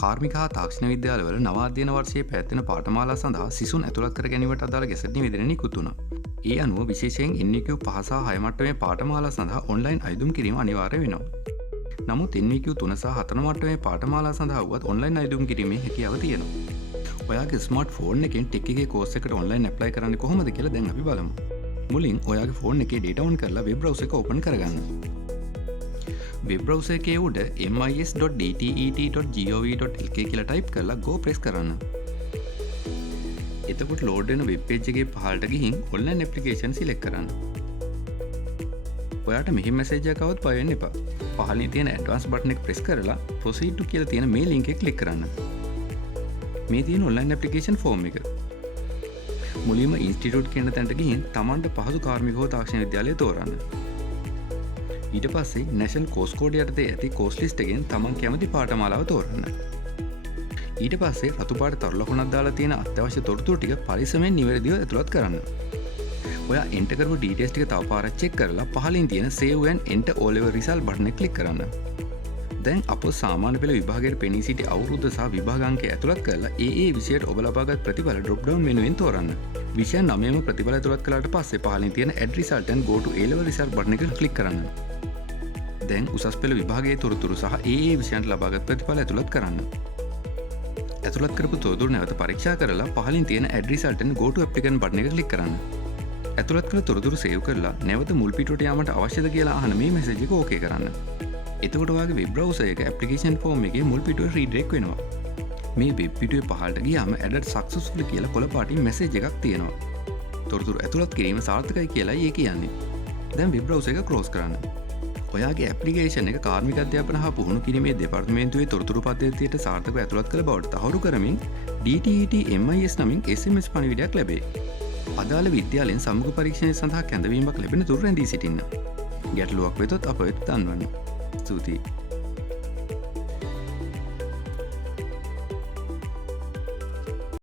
කාර්මික හා තාක්ෂණ විද්‍යාලවල නවාධ්‍යයන වර්ෂයේ පැවැත්වෙන පාඨමාලා සඳහා සිසුන් ඇතුළත් කර ගැනීමට අදාළ ගැසට් නිවේදනය නිකුත් වුණා. ඒ අනුව විශේෂයෙන් NVQ 5 සහ 6 මට්ටමේ පාඨමාලා සඳහා ඔන්ලයින් අයදුම් කිරීම අනිවාර්ය වෙනවා. නමුත් NVQ 3 සහ 4 මට්ටමේ පාඨමාලා සඳහා වුවත් ඔන්ලයින් අයදුම් කිරීමේ හැකියාව තියෙනවා. ඔයාගේ ස්මාර්ට් ෆෝන් එකෙන් ටෙක් එකේ කෝස් එකට ඔන්ලයින් ඇප්ලයි කරන්න කොහොමද කියලා දැන් අපි බලමු. මුලින් ඔයාගේ ෆෝන් එකේ data on කරලා වෙබ් බ්‍රවුසර් එක ඕපන් කරගන්න. වෙබ් බ්‍රවුසර් එකේ උඩ mis.dtet.gov.lk කියලා ටයිප් කරලා go press කරන්න. එතකොට ලෝඩ් වෙන වෙබ් පේජ් එකේ පහළට ගිහින් ඔන්ලයින් ඇප්ලිකේෂන් සිලෙක්ට් කරන්න. ඔයාට මෙහි මැසේජ් එකක් આવුත් බය වෙන්න එපා. පහළින් තියෙන ඇඩ්වාන්ස් බටන් එක ප්‍රෙස් කරලා proceed to කියලා තියෙන මේ link එක ක්ලික් කරන්න. මේ තියෙන ඔන්ලයින් ඇප්ලිකේෂන් ෆෝම් එක. මුලින්ම ඉන්ස්ටිටියුට් කියන තැනට ගිහින් Tamanට පහසු කාර්මික හෝ තාක්ෂණ විද්‍යාලය තෝරන්න. ඊට පස්සේ National Course Code යටතේ ඇති course list එකෙන් Taman කැමති පාඨමාලාව තෝරන්න. ඊට පස්සේ රතු පාට තරු ලකුණක් දාලා තියෙන අත්‍යවශ්‍ය තොරතුරු ටික පරිස්සමෙන් නිවැරදිව ඇතුළත් කරන්න. ඔයා එන්ටර් කරපු ඩීටේල්ස් ටික තව පාරක් චෙක් කරලා පහළින් තියෙන save and enter O level result button එක ක්ලික් කරන්න. දැන් අප සාමාන්‍ය පෙළ විභාගයට පෙනී සිටි අවුරුද්ද සහ විභාග අංකය ඇතුළත් කරලා ඒ විෂයට ඔබ ලබාගත් ප්‍රතිඵල drop down මෙනුවෙන් තෝරන්න. විෂය 9ම ප්‍රතිඵල ඇතුළත් කළාට පස්සේ පහළින් තියෙන add result and go to A level result button එක ක්ලික් කරන්න. දැන් උසස් පෙළ විභාගයේ තොරතුරු සහ විෂයන්ට ලබාගත් ප්‍රතිඵල ඇතුළත් කරන්න. ඇතුළත් කරපු තොරතුරු නැවත පරීක්ෂා කරලා පහළින් තියෙන add result and go to applicant button එක ක්ලික් කරන්න. ඇතුළත් කළ තොරතුරු සේව් කරලා නැවත මුල් පිටුවට යාමට අවශ්‍යද කියලා අහන මේ මැසේජ් එක ඕකේ කරන්න. එතකොට ඔයාගේ වෙබ් බ්‍රවුසර් එක ඇප්ලිකේෂන් ෆෝම් එකේ මුල් පිටුවට රීඩයිරෙක්ට් වෙනවා. මේ වෙබ් පිටුවේ පහළට ගියාම added successfully කියලා කොළ පාටින් මැසේජ් එකක් තියෙනවා. තොරතුරු ඇතුළත් කිරීම සාර්ථකයි කියලායි ඒ කියන්නේ. දැන් වෙබ් බ්‍රවුසර් එක ක්ලෝස් කරන්න. ඔයාගේ ඇප්ලිකේෂන් එක කාර්මික අධ්‍යාපන හා පුහුණු කිරීමේ දෙපාර්තමේන්තුවේ තොරතුරු පද්ධතියට සාර්ථකව ඇතුළත් කළ බවට තහවුරු කරමින් DTET MIS නමින් SMS පණිවිඩයක් ලැබේ. අදාළ විද්‍යාලයෙන් සමුග පරීක්ෂණය සඳහා කැඳවීමක් ලැබෙන තුරු රැඳී සිටින්න. ගැටලුවක් වෙතොත් අප වෙත දන්වන්න. ස්තුතියි.